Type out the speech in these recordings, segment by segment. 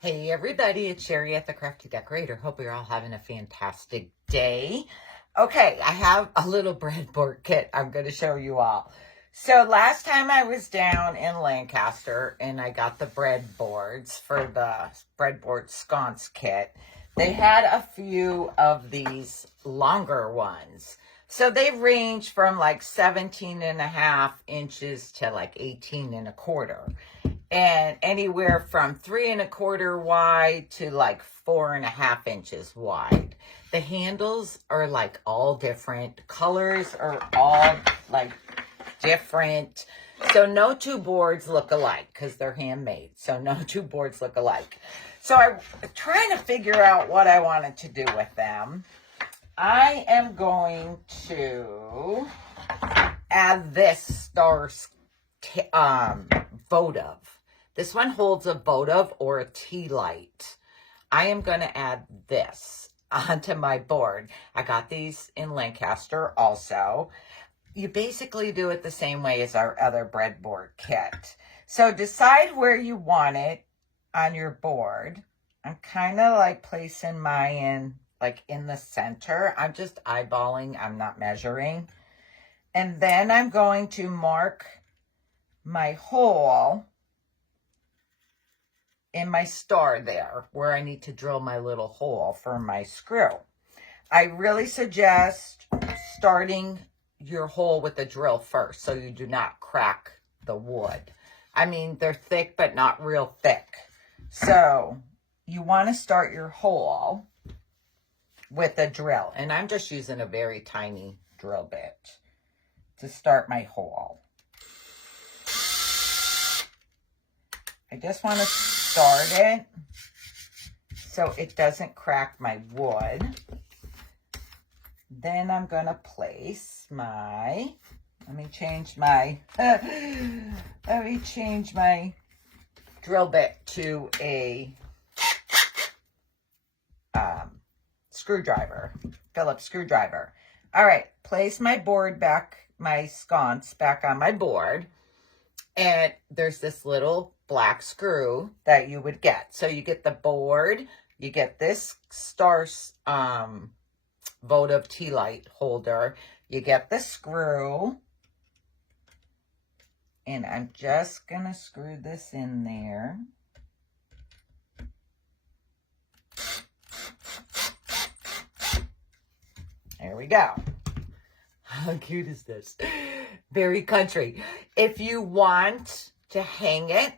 Hey everybody, it's Sherry at the Crafty Decorator. Hope you're all having a fantastic day. Okay, I have a little breadboard kit I'm going to show you all. So last time I was down in Lancaster and I got the breadboards for the Breadboard Sconce kit. They had a few of these longer ones. So they range from like 17.5 inches to like 18 1/4. And anywhere from 3 1/4 wide to like 4.5 inches wide. The handles are like all different. Colors are all like different. So no two boards look alike because they're handmade. So no two boards look alike. So I'm trying to figure out what I wanted to do with them. I am going to add this Stars Votive. This one holds a votive or a tea light. I am going to add this onto my board. I got these in Lancaster also. You basically do it the same way as our other breadboard kit. So decide where you want it on your board. I'm kind of like placing mine like in the center. I'm just eyeballing. I'm not measuring. And then I'm going to mark my hole in my star there where I need to drill my little hole for my screw. I really suggest starting your hole with the drill first so you do not crack the wood. I mean, they're thick, but not real thick. So you want to start your hole with a drill. And I'm just using a very tiny drill bit to start my hole. I just want to start it so it doesn't crack my wood. Then I'm going to place my, let me change my drill bit to a screwdriver, Phillips screwdriver. All right, place my board back, my sconce back on my board. And there's this little black screw that you would get. So you get the board, you get this Stars Votive tea light holder, you get the screw, and I'm just gonna screw this in there. There we go. How cute is this? Very country. If you want to hang it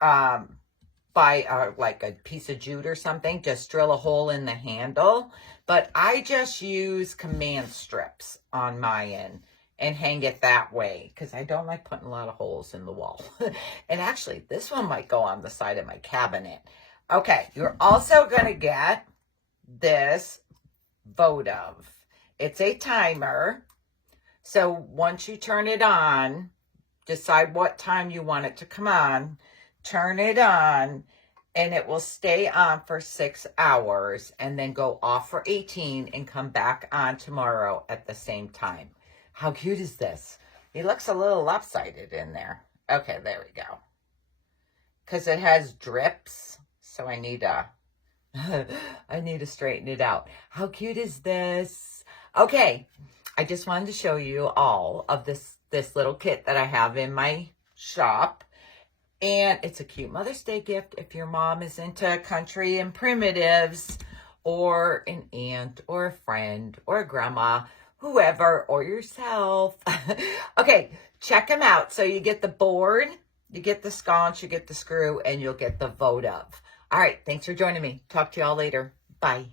by like a piece of jute or something, just drill a hole in the handle. But I just use command strips on my end and hang it that way because I don't like putting a lot of holes in the wall. And actually, this one might go on the side of my cabinet. Okay, you're also going to get this votive. It's a timer. So once you turn it on, decide what time you want it to come on, turn it on, and it will stay on for 6 hours and then go off for 18 and come back on tomorrow at the same time. How cute is this? It looks a little lopsided in there. Okay, there we go. Because it has drips, so I need to straighten it out. How cute is this? Okay, I just wanted to show you all of this little kit that I have in my shop. And it's a cute Mother's Day gift if your mom is into country and primitives, or an aunt, or a friend, or a grandma, whoever, or yourself. Okay, check them out. So you get the board, you get the sconce, you get the screw, and you'll get the votive. All right, thanks for joining me. Talk to y'all later. Bye.